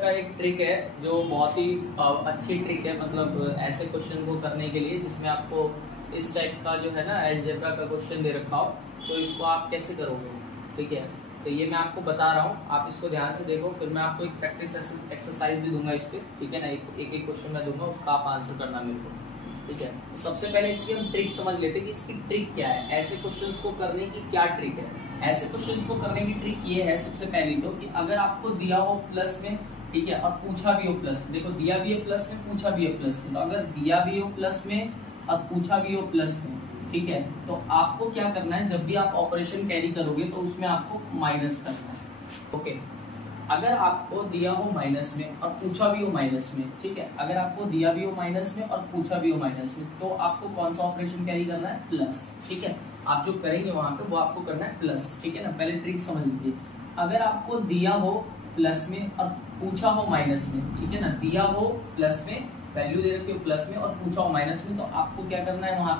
Type का एक trick है जो बहुत ही अच्छी ट्रिक है, मतलब ऐसे क्वेश्चन को करने के लिए जिसमें आपको इस टाइप का जो है ना अलजेब्रा का क्वेश्चन दे रखा हो, तो इसको आप कैसे करोगे। ठीक है, तो ये मैं आपको बता रहा हूँ, आप इसको ध्यान से देखो, फिर मैं आपको एक प्रैक्टिस एक्सरसाइज भी दूंगा इस पे। ठीक है ना, एक एक क्वेश्चन मैं दूंगा, उसका आप आंसर करना मेरे को। ठीक है, तो सबसे पहले इसकी हम ट्रिक समझ लेते हैं कि इसकी ट्रिक क्या है, ऐसे क्वेश्चंस को करने की क्या ट्रिक है। ऐसे क्वेश्चंस को करने की ट्रिक ये है सबसे पहली तो कि अगर आपको दिया हो प्लस में, ठीक है, और पूछा भी हो प्लस में, देखो दिया भी है प्लस में, पूछा भी है प्लस में, तो अगर दिया भी हो प्लस में और पूछा भी हो प्लस में, ठीक है, तो आपको क्या करना है, जब भी आप ऑपरेशन कैरी करोगे तो उसमें आपको माइनस करना है। ओके, अगर आपको दिया हो माइनस में और पूछा भी हो माइनस में, ठीक है, अगर आपको दिया भी हो माइनस में और पूछा भी हो माइनस में, तो आपको कौन सा ऑपरेशन कैरी करना है, प्लस। ठीक है, आप जो करेंगे वहां पे वो आपको करना है प्लस। ठीक है ना, पहले ट्रिक समझ लीजिए। अगर आपको दिया हो प्लस में और पूछा हो माइनस में, ठीक है ना, दिया हो प्लस में, वैल्यू दे रखी हो प्लस में और पूछा हो माइनस में, तो आपको क्या करना है, वहां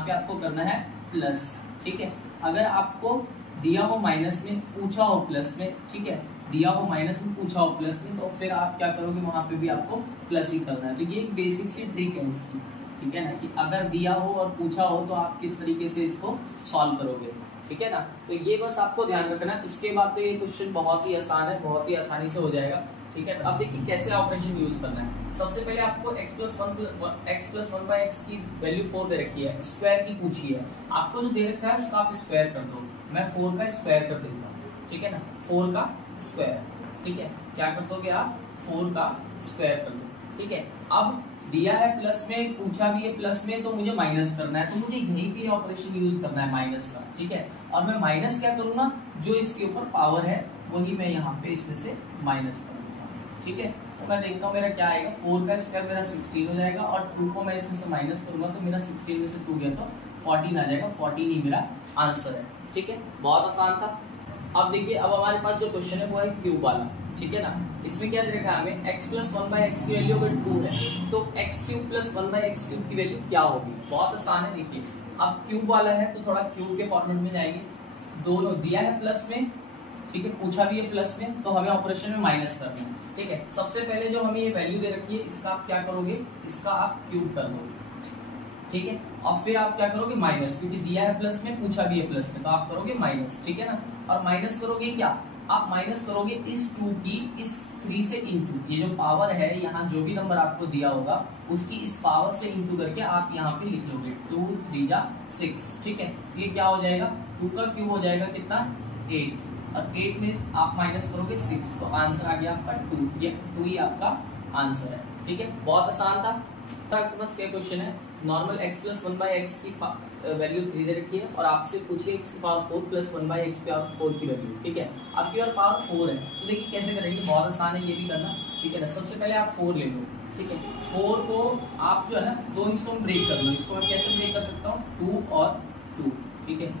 पे आपको करना है प्लस। ठीक है, अगर आपको दिया हो माइनस में, पूछा हो प्लस में, ठीक है, दिया हो माइनस में, पूछा हो प्लस में, तो फिर आप क्या करोगे, वहां पे भी आपको प्लस ही करना है। तो ये एक बेसिक सी ट्रिक है इसकी। ठीक है ना, कि अगर दिया हो और पूछा हो तो आप किस तरीके से इसको सॉल्व करोगे। ठीक है ना, तो ये बस आपको ध्यान रखना है। उसके बाद तो ये क्वेश्चन बहुत ही आसान है, बहुत ही आसानी से हो जाएगा। ठीक है, अब देखिए कैसे ऑपरेशन यूज करना है। सबसे पहले आपको x प्लस 1 बाय x की वैल्यू 4 दे रखी है, स्क्वायर की पूछी है, आपको जो दे रखा है उसका आप स्क्वायर कर दो। मैं 4 का स्क्वायर कर देता हूँ। ठीक है ना, 4 का स्क्वायर। ठीक है, क्या कर दोगे आप, 4 का स्क्वायर कर दो। ठीक है, अब दिया है प्लस में, पूछा भी है प्लस में, तो मुझे माइनस करना है, तो मुझे यही पे ऑपरेशन यूज करना है माइनस का। ठीक है, और मैं माइनस क्या करूंगा, जो इसके ऊपर पावर है वही मैं यहाँ पे इसमें से माइनस करूंगा। ठीक है, तो मैं देखता हूँ मेरा क्या आएगा, 4 का स्क्वायर मेरा 16 हो जाएगा, और 2 को मैं इसमें से माइनस करूंगा तो मेरा 16 में से 2 गया तो 14 आ जाएगा। 14 ही मेरा आंसर है। ठीक है, बहुत आसान था। अब देखिए, अब हमारे पास जो क्वेश्चन है वो है क्यूब वाला। ठीक है ना, इसमें क्या दे रखा है हमें, x प्लस 1 बाय एक्स की वैल्यू अगर 2 है तो x cube plus 1 by x cube की वैल्यू क्या होगी। बहुत आसान है। देखिए, अब क्यूब वाला है तो थोड़ा क्यूब के फॉर्मेट में जाएंगे। दोनों दिया है प्लस में, ठीक है, पूछा भी है प्लस में, तो हमें ऑपरेशन में माइनस करना है। ठीक है, सबसे पहले जो हमें ये वैल्यू दे रखी है इसका आप क्या करोगे, इसका आप क्यूब कर दोगे। ठीक है, और फिर आप क्या करोगे, माइनस, क्योंकि दिया है प्लस में, पूछा भी है प्लस में, तो आप करोगे माइनस। ठीक है ना, और माइनस करोगे क्या, आप माइनस करोगे इस 2 की इस 3 से इंटू, ये जो पावर है यहाँ जो भी नंबर आपको दिया होगा उसकी इस पावर से इंटू करके आप यहाँ पे लिख लोगे 2 3 जा 6। ठीक है, ये क्या हो जाएगा, 2 का क्यूब हो जाएगा कितना, 8, और 8 में आप माइनस करोगे 6, तो आंसर आ गया आपका 2। ये 2 ही आपका आंसर है। ठीक है, बहुत आसान था। आपके पास क्या क्वेश्चन है, normal x plus 1 by x की वैल्यू 3 दे रखी है और आपसे पूछिए x की power 4 plus 1 by x power 4 की वैल्यू। ठीक है, आपकी और पावर 4 है, तो देखिए कैसे करेंगे, बहुत आसान है ये भी करना। ठीक है ना, सबसे पहले आप 4 ले लो। ठीक है, 4 को आप जो है ना 2 हिस्सों में ब्रेक कर लो। इसको मैं कैसे ब्रेक कर सकता हूँ, 2 और 2। ठीक है,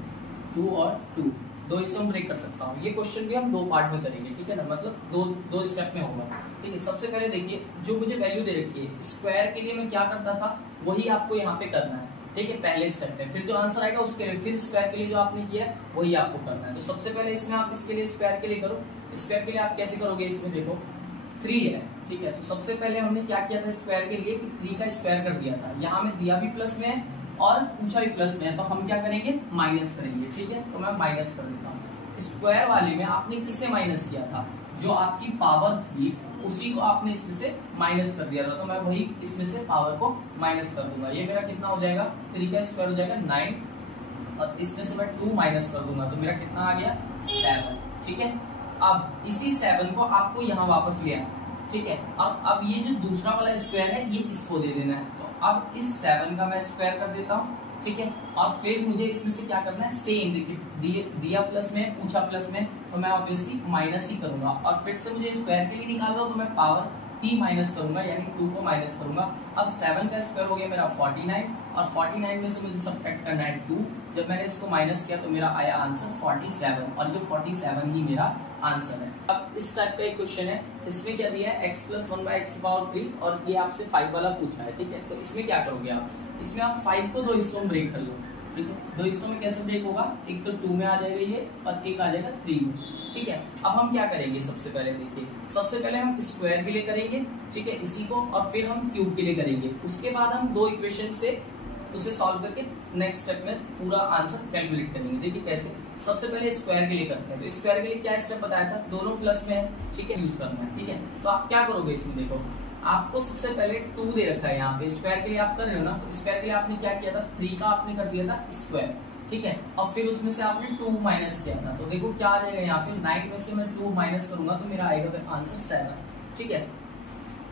2 और 2 2 हिस्सों में ब्रेक कर सकता हूँ। ये क्वेश्चन भी हम 2 पार्ट में करेंगे। ठीक है ना, मतलब दो स्टेप में होगा। ठीक है, सबसे पहले देखिए, जो मुझे वैल्यू दे रखी है स्क्वायर के लिए मैं क्या करता था वही आपको यहाँ पे करना है। ठीक है, पहले स्टेप पे, फिर जो आंसर आएगा उसके लिए फिर स्क्वायर के लिए जो आपने किया है वही आपको करना है। तो सबसे पहले इसमें आप इसके लिए स्क्वायर के लिए करो। स्क्वायर के लिए आप कैसे करोगे, इसमें देखो 3 है। ठीक है, तो सबसे पहले हमने क्या किया था स्क्वायर के लिए कि 3 का स्क्वायर कर दिया था। यहाँ में दिया भी प्लस में है और पूछा भी प्लस में है, तो हम क्या करेंगे, माइनस करेंगे। ठीक है, तो मैं माइनस कर देता हूँ। स्क्वायर वाले में आपने किसे माइनस किया था, जो आपकी पावर थी उसी को आपने इसमें से माइनस कर दिया था, तो मैं वही इसमें से पावर को माइनस कर दूंगा। ये मेरा कितना हो जाएगा, 3 का स्क्वायर हो जाएगा 9, और इसमें से मैं 2 माइनस कर दूंगा, तो मेरा कितना आ गया 7। ठीक है, अब इसी 7 को आपको यहाँ वापस ले आना। ठीक है, अब ये जो दूसरा वाला स्क्वायर है ये इसको दे देना है, तो अब इस 7 का मैं स्क्वायर कर देता हूँ। ठीक है, और फिर मुझे इसमें से क्या करना है, सेम देखिए दिया प्लस में, पूछा प्लस में, तो मैं ऑब्वियसली माइनस ही करूंगा, और फिर से मुझे स्क्वायर के लिए निकाल रहा हूं तो मैं पावर ही माइनस करूंगा, यानी 2 को माइनस करूंगा। अब 7 का स्क्वायर हो गया मेरा 49, और 49 में से मुझे सब्ट्रैक्ट करना है 2। जब मैंने इसको माइनस किया तो मेरा आया आंसर 47, और ये 47 ही मेरा आंसर है। अब इस टाइप का एक क्वेश्चन है, इसमें क्या दिया है, x प्लस 1 बाय एक्स की पावर 3, और ये आपसे 5 वाला पूछा है। ठीक है, तो इसमें क्या करोगे आप, इसमें आप 5 को 2 हिस्सों में ब्रेक कर लो। ठीक है, दो हिस्सों में कैसे ब्रेक होगा, एक तो 2 में आ जाएगा ये और एक आ जाएगा 3 में। ठीक है, अब हम क्या करेंगे, सबसे पहले देखिए, सबसे पहले हम स्क्वायर के लिए करेंगे, ठीक है, इसी को, और फिर हम क्यूब के लिए करेंगे। उसके बाद हम दो इक्वेशन से उसे सॉल्व करके नेक्स्ट स्टेप में पूरा आंसर कैलकुलेट करेंगे। देखिए कैसे, सबसे पहले स्क्वायर के लिए करते हैं। तो स्क्वायर के लिए क्या स्टेप बताया था, दोनों प्लस में है, ठीक है, यूज करना है। ठीक है, तो आप क्या करोगे इसमें, देखो आपको सबसे पहले 2 दे रखा है यहाँ पे, स्क्वायर के लिए आप कर रहे हो ना, तो स्क्वायर के लिए आपने क्या किया था, 3 का आपने कर दिया था स्क्वायर। ठीक है, और फिर उसमें से आपने 2 माइनस किया था, तो देखो क्या आ जाएगा यहाँ पे, 9 में से मैं 2 माइनस करूंगा तो मेरा आएगा फिर आंसर 7। ठीक है,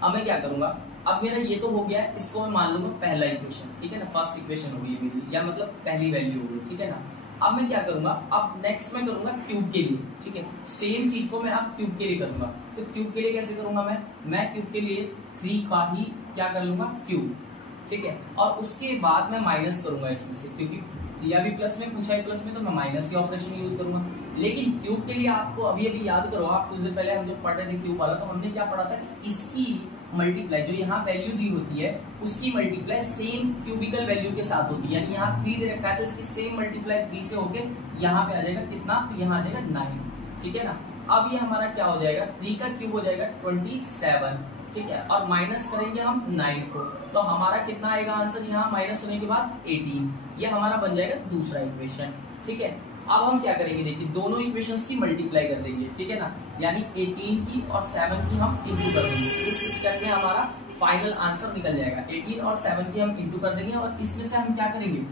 अब मैं क्या करूंगा, अब मेरा ये तो हो गया, इसको मैं मान लूंगा पहला इक्वेशन, ठीक है ना, फर्स्ट इक्वेशन होगी मेरी, या मतलब पहली वैल्यू होगी। ठीक है ना, अब मैं क्या करूंगा, अब नेक्स्ट मैं करूंगा क्यूब के लिए। ठीक है, सेम चीज को मैं अब क्यूब के लिए करूंगा। तो क्यूब के लिए कैसे करूंगा, मैं क्यूब के लिए 3 का ही क्या कर लूंगा, क्यूब। ठीक है, और उसके बाद मैं माइनस करूंगा इसमें से, क्योंकि दिया भी प्लस में, पूछा भी प्लस में, तो मैं माइनस ही ऑपरेशन यूज करूंगा। लेकिन क्यूब के लिए आपको अभी याद करो, आप कुछ देर पहले हम जब पढ़ रहे थे क्यूब वाला, तो हमने क्या पढ़ा था कि इसकी मल्टीप्लाई, जो यहाँ वैल्यू दी होती है उसकी मल्टीप्लाई सेम क्यूबिकल वैल्यू के साथ होती है। यानी यहाँ 3 दे रखा है तो इसकी सेम मल्टीप्लाई 3 से होके यहाँ पे आ जाएगा कितना, तो यहाँ आ जाएगा 9। ठीक है ना, अब ये हमारा क्या हो जाएगा, 3 का क्यूब हो जाएगा 27। ठीक है, और माइनस करेंगे हम 9 को, तो हमारा कितना आएगा आंसर, यहाँ माइनस होने के बाद 18। ये हमारा बन जाएगा दूसरा इक्वेशन। ठीक है, अब हम क्या करेंगे, देखिए दोनों इक्वेशंस की मल्टीप्लाई कर देंगे। ठीक है ना, यानी 18 की और 7 की हम इंटू कर देंगे। इस स्टेप में हमारा फाइनल आंसर निकल जाएगा। 18 और 7 की हम इंटू कर देंगे, और इसमें से हम क्या करेंगे,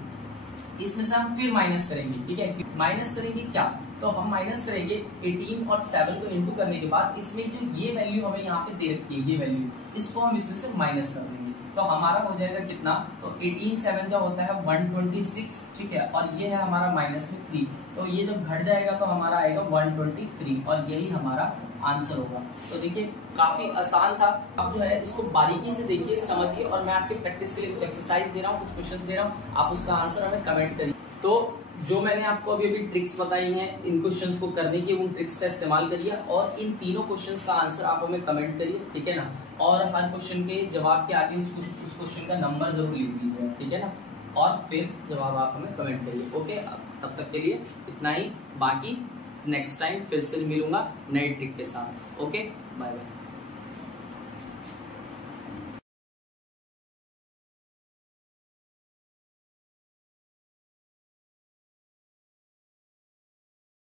इसमें से हम फिर माइनस करेंगे। ठीक है, माइनस करेंगे क्या, तो हम माइनस करेंगे 18 और 7 को इंटू करने के बाद इसमें जो ये वैल्यू हमें यहाँ पे दे रखी है, ये वैल्यू, इसको हम इसमें से माइनस कर देंगे। तो हमारा हो जाएगा कितना, तो 18 7 जो होता है 126। ठीक है, और ये है हमारा माइनस में 3, तो ये जब घट जाएगा तो हमारा आएगा 123, और यही हमारा आंसर होगा। तो देखिए काफी आसान था। अब जो है इसको बारीकी से देखिए, समझिए, और मैं आपके प्रैक्टिस के लिए कुछ एक्सरसाइज दे रहा हूँ, कुछ क्वेश्चन दे रहा हूँ, आप उसका आंसर हमें कमेंट करिए। तो जो मैंने आपको अभी ट्रिक्स बताई हैं, इन क्वेश्चंस को करने की, उन ट्रिक्स का इस्तेमाल करिए, और इन तीनों क्वेश्चंस का आंसर आप हमें कमेंट करिए। ठीक है ना, और हर क्वेश्चन के जवाब के आगे उस क्वेश्चन का नंबर जरूर लिख दीजिए। ठीक है ना, और फिर जवाब आप हमें कमेंट करिए। ओके, तब तक के लिए इतना ही, बाकी नेक्स्ट टाइम फिर से मिलूंगा नई ट्रिक के साथ। Okay, bye bye.